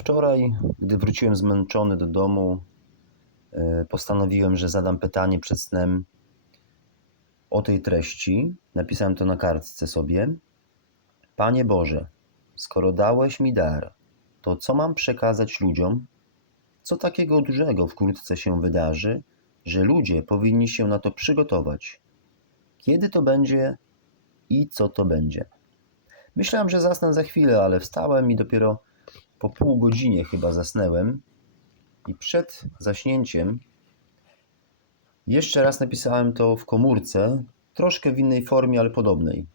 Wczoraj, gdy wróciłem zmęczony do domu, e, postanowiłem, że zadam pytanie przed snem o tej treści. Napisałem to na kartce sobie. Panie Boże, skoro dałeś mi dar, to co mam przekazać ludziom? Co takiego dużego wkrótce się wydarzy, że ludzie powinni się na to przygotować? Kiedy to będzie i co to będzie? Myślałem, że zasnę za chwilę, ale wstałem i dopiero po pół godzinie chyba zasnęłem. I przed zaśnięciem jeszcze raz napisałem to w komórce, troszkę w innej formie, ale podobnej.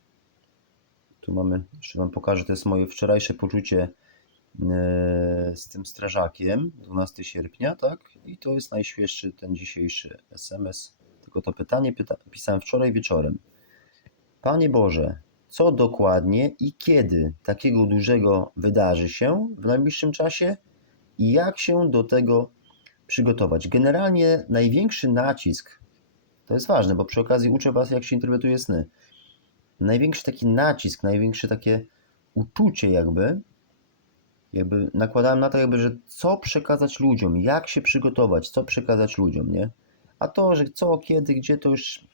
Tu mamy, jeszcze Wam pokażę, to jest moje wczorajsze poczucie e, z tym strażakiem, 12 sierpnia, tak? I to jest najświeższy, ten dzisiejszy SMS. Tylko to pytanie pyta, pisałem wczoraj wieczorem. Panie Boże, co dokładnie i kiedy takiego dużego wydarzy się w najbliższym czasie i jak się do tego przygotować? Generalnie największy nacisk, to jest ważne, bo przy okazji uczę Was, jak się interpretuje sny. Największy taki nacisk, największe takie uczucie jakby, jakby nakładałem na to jakby, że co przekazać ludziom, jak się przygotować, co przekazać ludziom, nie? A to, że co, kiedy, gdzie, to już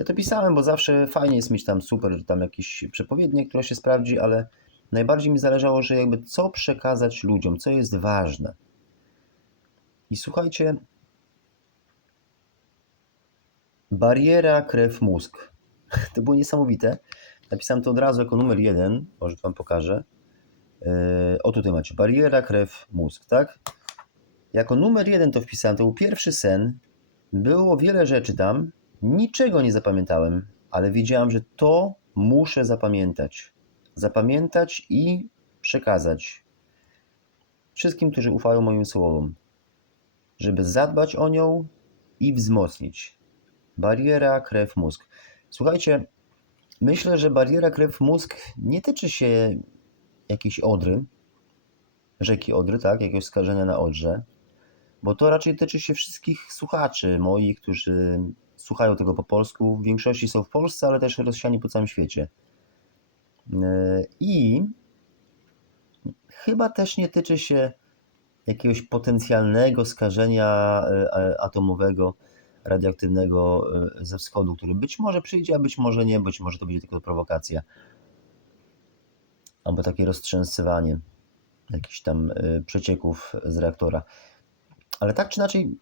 ja to pisałem, bo zawsze fajnie jest mieć tam super, tam jakieś przepowiednie, która się sprawdzi, ale najbardziej mi zależało, że jakby co przekazać ludziom, co jest ważne. I słuchajcie, bariera krew-mózg. To było niesamowite. Napisałem to od razu jako numer jeden, może Wam pokażę. Yy, o tutaj macie, bariera krew-mózg, tak? Jako numer jeden to wpisałem, to był pierwszy sen. Było wiele rzeczy tam, Niczego nie zapamiętałem, ale wiedziałem, że to muszę zapamiętać. Zapamiętać i przekazać wszystkim, którzy ufają moim słowom, żeby zadbać o nią i wzmocnić. Bariera krew-mózg. Słuchajcie, myślę, że bariera krew-mózg nie tyczy się jakiejś odry, rzeki Odry, tak, jakiegoś skażenia na Odrze, bo to raczej tyczy się wszystkich słuchaczy moich, którzy słuchają tego po polsku. W większości są w Polsce, ale też rozsiani po całym świecie. E, I chyba też nie tyczy się jakiegoś potencjalnego skażenia e, e, atomowego, radioaktywnego ze wschodu, który być może przyjdzie, a być może nie, być może to będzie tylko prowokacja. Albo takie roztrzęsywanie jakichś tam przecieków z reaktora. Ale tak czy inaczej,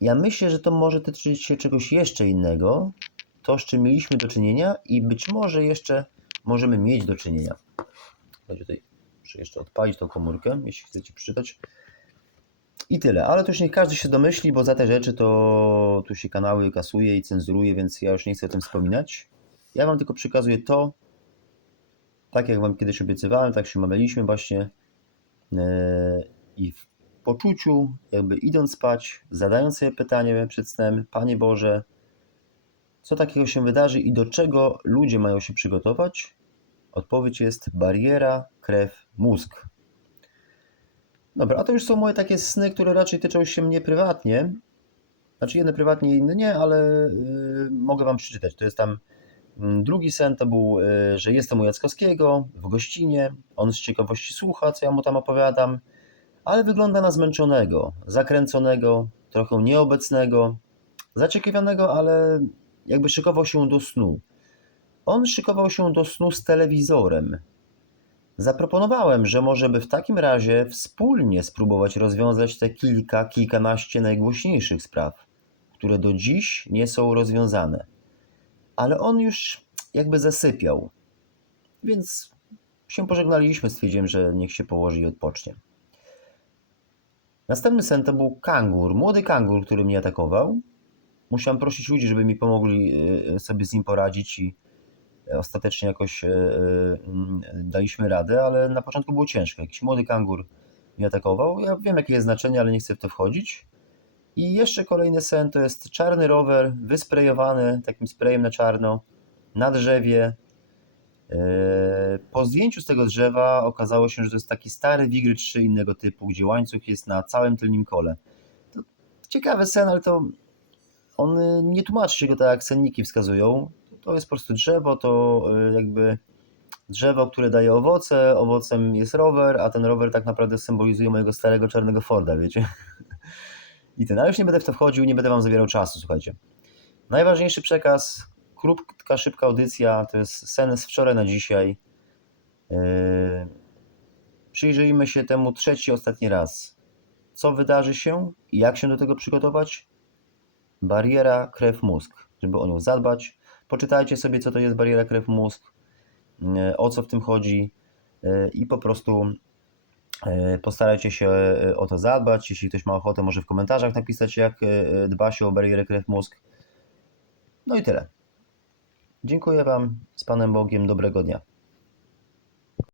ja myślę, że to może tyczyć się czegoś jeszcze innego, to z czym mieliśmy do czynienia i być może jeszcze możemy mieć do czynienia. Będzie tutaj, muszę jeszcze odpalić tą komórkę, jeśli chcecie przeczytać. I tyle, ale to już niech każdy się domyśli, bo za te rzeczy to tu się kanały kasuje i cenzuruje, więc ja już nie chcę o tym wspominać. Ja Wam tylko przekazuję to, tak jak Wam kiedyś obiecywałem, tak się umawialiśmy właśnie yy, i poczuciu, jakby idąc spać, zadając sobie pytanie przed snem, Panie Boże, co takiego się wydarzy i do czego ludzie mają się przygotować? Odpowiedź jest bariera, krew, mózg. Dobra, a to już są moje takie sny, które raczej tyczą się mnie prywatnie. Znaczy jedne prywatnie, inne nie, ale yy, mogę Wam przeczytać. To jest tam yy, drugi sen, to był, yy, że jestem u Jackowskiego w gościnie. On z ciekawości słucha, co ja mu tam opowiadam ale wygląda na zmęczonego, zakręconego, trochę nieobecnego, zaciekawionego, ale jakby szykował się do snu. On szykował się do snu z telewizorem. Zaproponowałem, że może by w takim razie wspólnie spróbować rozwiązać te kilka, kilkanaście najgłośniejszych spraw, które do dziś nie są rozwiązane. Ale on już jakby zasypiał. Więc się pożegnaliśmy, stwierdziłem, że niech się położy i odpocznie. Następny sen to był kangur, młody kangur, który mnie atakował. Musiałem prosić ludzi, żeby mi pomogli e, sobie z nim poradzić i ostatecznie jakoś e, e, daliśmy radę, ale na początku było ciężko. Jakiś młody kangur mnie atakował. Ja wiem, jakie jest znaczenie, ale nie chcę w to wchodzić. I jeszcze kolejny sen to jest czarny rower wysprejowany takim sprayem na czarno na drzewie E, po zdjęciu z tego drzewa okazało się, że to jest taki stary Wigry 3 innego typu, gdzie łańcuch jest na całym tylnym kole. To ciekawy sen, ale to on y, nie tłumaczy się go tak jak senniki wskazują. To jest po prostu drzewo, to y, jakby drzewo, które daje owoce, owocem jest rower, a ten rower tak naprawdę symbolizuje mojego starego czarnego Forda, wiecie? I ten, ale już nie będę w to wchodził, nie będę wam zabierał czasu, słuchajcie. Najważniejszy przekaz, krótka, szybka audycja, to jest sen z wczoraj na dzisiaj. Yy, Przyjrzyjmy się temu trzeci, ostatni raz. Co wydarzy się i jak się do tego przygotować? Bariera krew-mózg, żeby o nią zadbać. Poczytajcie sobie, co to jest bariera krew-mózg, yy, o co w tym chodzi yy, i po prostu postarajcie się o to zadbać. Jeśli ktoś ma ochotę, może w komentarzach napisać, jak dba się o barierę krew-mózg. No i tyle. Dziękuję Wam. Z Panem Bogiem. Dobrego dnia.